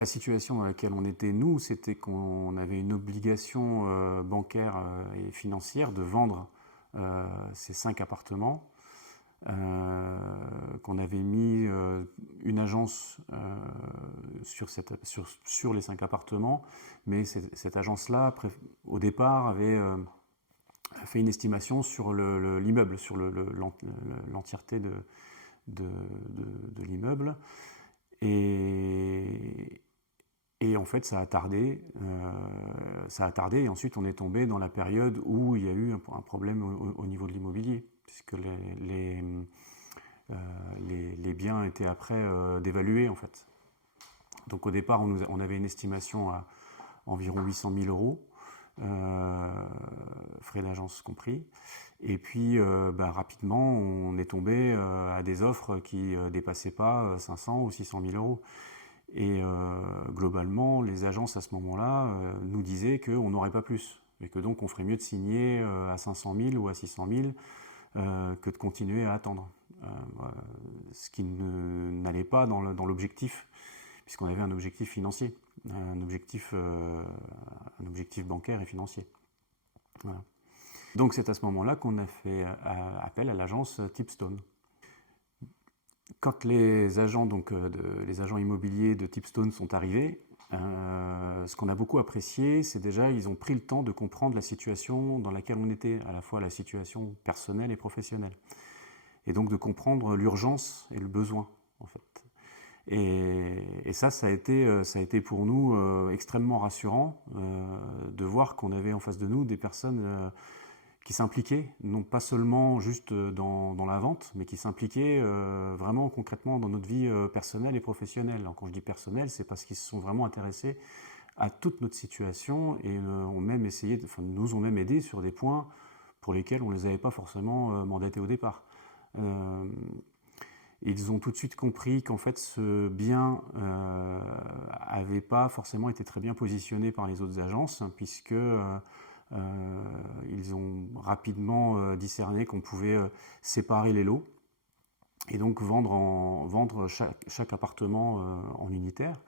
La situation dans laquelle on était, nous, c'était qu'on avait une obligation bancaire et financière de vendre ces 5 appartements, qu'on avait mis une agence sur les 5 appartements, mais cette agence-là, au départ, avait fait une estimation sur l'immeuble, sur l'entièreté de l'immeuble. Et en fait, ça a tardé, et ensuite on est tombé dans la période où il y a eu un problème au niveau de l'immobilier, puisque les biens étaient après dévalués en fait. Donc au départ, on avait une estimation à environ 800 000 euros, frais d'agence compris. Et puis rapidement, on est tombé à des offres qui ne dépassaient pas 500 ou 600 000 euros. Et globalement, les agences à ce moment-là nous disaient qu'on n'aurait pas plus, et que donc on ferait mieux de signer à 500 000 ou à 600 000 que de continuer à attendre. Ce qui n'allait pas dans l'objectif, puisqu'on avait un objectif financier, un objectif bancaire et financier. Voilà. Donc c'est à ce moment-là qu'on a fait appel à l'agence Tipstone. Quand les agents immobiliers de Tipstone sont arrivés, ce qu'on a beaucoup apprécié, c'est déjà ils ont pris le temps de comprendre la situation dans laquelle on était, à la fois la situation personnelle et professionnelle, et donc de comprendre l'urgence et le besoin en fait. Et ça a été pour nous extrêmement rassurant de voir qu'on avait en face de nous des personnes qui s'impliquaient, non pas seulement juste dans la vente, mais qui s'impliquaient vraiment concrètement dans notre vie personnelle et professionnelle. Alors, quand je dis personnelle, c'est parce qu'ils se sont vraiment intéressés à toute notre situation et nous ont même aidés sur des points pour lesquels on ne les avait pas forcément mandatés au départ. Ils ont tout de suite compris qu'en fait ce bien n'avait pas forcément été très bien positionné par les autres agences, puisque ils ont rapidement discerné qu'on pouvait séparer les lots et donc vendre chaque appartement en unitaire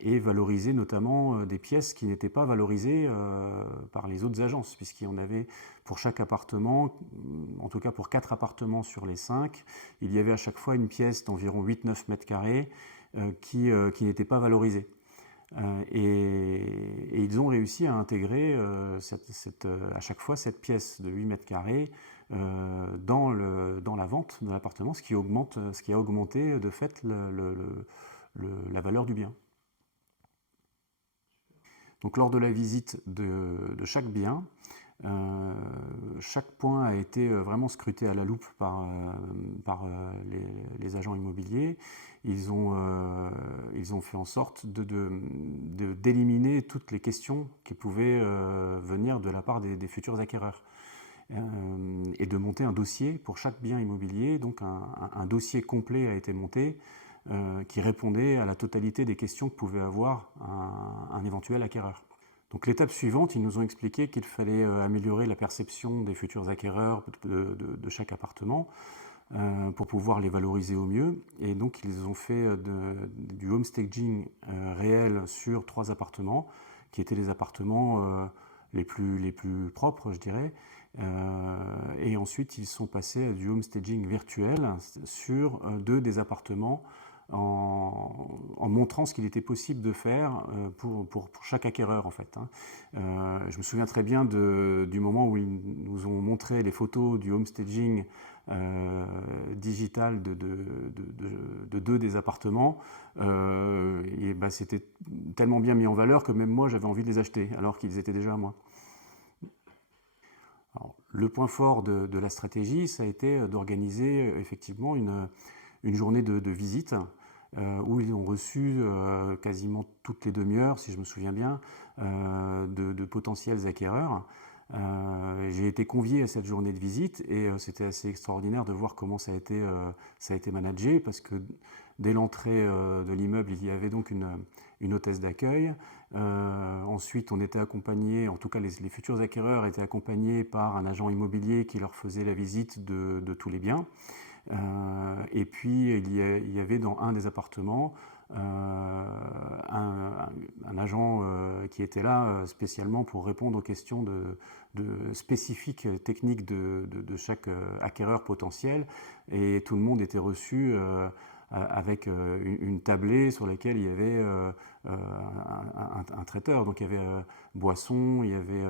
et valoriser notamment des pièces qui n'étaient pas valorisées par les autres agences, puisqu'il y en avait pour chaque appartement, en tout cas pour 4 appartements sur les 5, il y avait à chaque fois une pièce d'environ 8-9 mètres carrés qui n'était pas valorisée. Et ils ont réussi à intégrer à chaque fois cette pièce de 8 mètres carrés dans la vente de l'appartement, ce qui a augmenté de fait la valeur du bien. Donc lors de la visite de chaque bien, chaque point a été vraiment scruté à la loupe par les agents immobiliers. Ils ont fait en sorte d'éliminer toutes les questions qui pouvaient venir de la part des futurs acquéreurs et de monter un dossier pour chaque bien immobilier. Donc un dossier complet a été monté qui répondait à la totalité des questions que pouvait avoir un éventuel acquéreur. Donc l'étape suivante, ils nous ont expliqué qu'il fallait améliorer la perception des futurs acquéreurs de chaque appartement pour pouvoir les valoriser au mieux. Et donc ils ont fait du home staging réel sur 3 appartements, qui étaient les appartements les plus propres, je dirais. Et ensuite, ils sont passés à du home staging virtuel sur 2 des appartements, en montrant ce qu'il était possible de faire pour chaque acquéreur en fait. Je me souviens très bien du moment où ils nous ont montré les photos du home staging digital de 2 des appartements, et c'était tellement bien mis en valeur que même moi j'avais envie de les acheter alors qu'ils étaient déjà à moi. Alors, le point fort de la stratégie, ça a été d'organiser effectivement une journée de visite où ils ont reçu quasiment toutes les demi-heures, si je me souviens bien, de potentiels acquéreurs. J'ai été convié à cette journée de visite et c'était assez extraordinaire de voir comment ça a été managé, parce que dès l'entrée de l'immeuble, il y avait donc une hôtesse d'accueil. Ensuite, on était accompagné, en tout cas les futurs acquéreurs étaient accompagnés par un agent immobilier qui leur faisait la visite de tous les biens. Et puis il y avait dans un des appartements un agent qui était là spécialement pour répondre aux questions spécifiques techniques de chaque acquéreur potentiel, et tout le monde était reçu avec une tablée sur laquelle il y avait un traiteur. Donc il y avait boissons, il y avait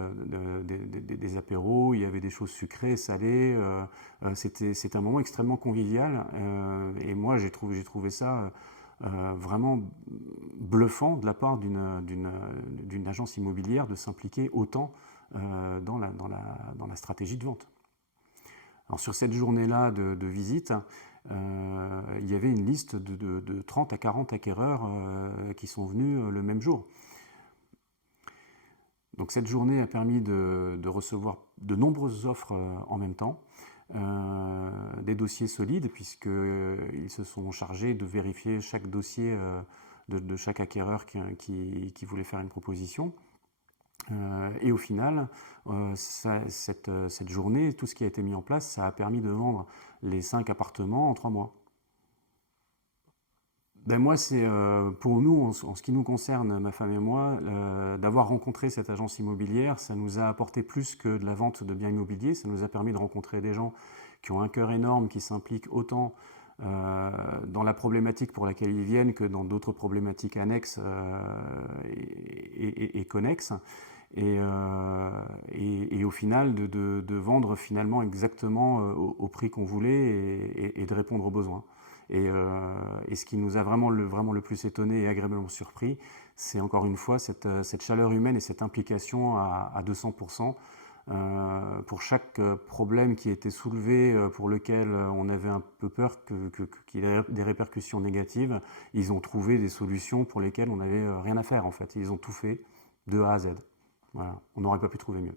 des apéros, il y avait des choses sucrées, salées. C'était un moment extrêmement convivial, et moi j'ai trouvé ça vraiment bluffant de la part d'une agence immobilière de s'impliquer autant dans la stratégie de vente. Alors sur cette journée-là de visite, il y avait une liste de 30 à 40 acquéreurs qui sont venus le même jour. Donc cette journée a permis de recevoir de nombreuses offres en même temps, des dossiers solides, puisqu'ils se sont chargés de vérifier chaque dossier de chaque acquéreur qui voulait faire une proposition. Et au final, cette journée, tout ce qui a été mis en place, ça a permis de vendre les 5 appartements en 3 mois. Ben moi, c'est pour nous, en ce qui nous concerne, ma femme et moi, d'avoir rencontré cette agence immobilière, ça nous a apporté plus que de la vente de biens immobiliers. Ça nous a permis de rencontrer des gens qui ont un cœur énorme, qui s'impliquent autant dans la problématique pour laquelle ils viennent que dans d'autres problématiques annexes et connexes. Et au final, de vendre finalement exactement au prix qu'on voulait et de répondre aux besoins. Et ce qui nous a vraiment le plus étonné et agréablement surpris, c'est encore une fois cette chaleur humaine et cette implication à 200%. Pour chaque problème qui était soulevé, pour lequel on avait un peu peur qu'il y ait des répercussions négatives, ils ont trouvé des solutions pour lesquelles on n'avait rien à faire en fait. Ils ont tout fait de A à Z. Voilà. On n'aurait pas pu trouver mieux.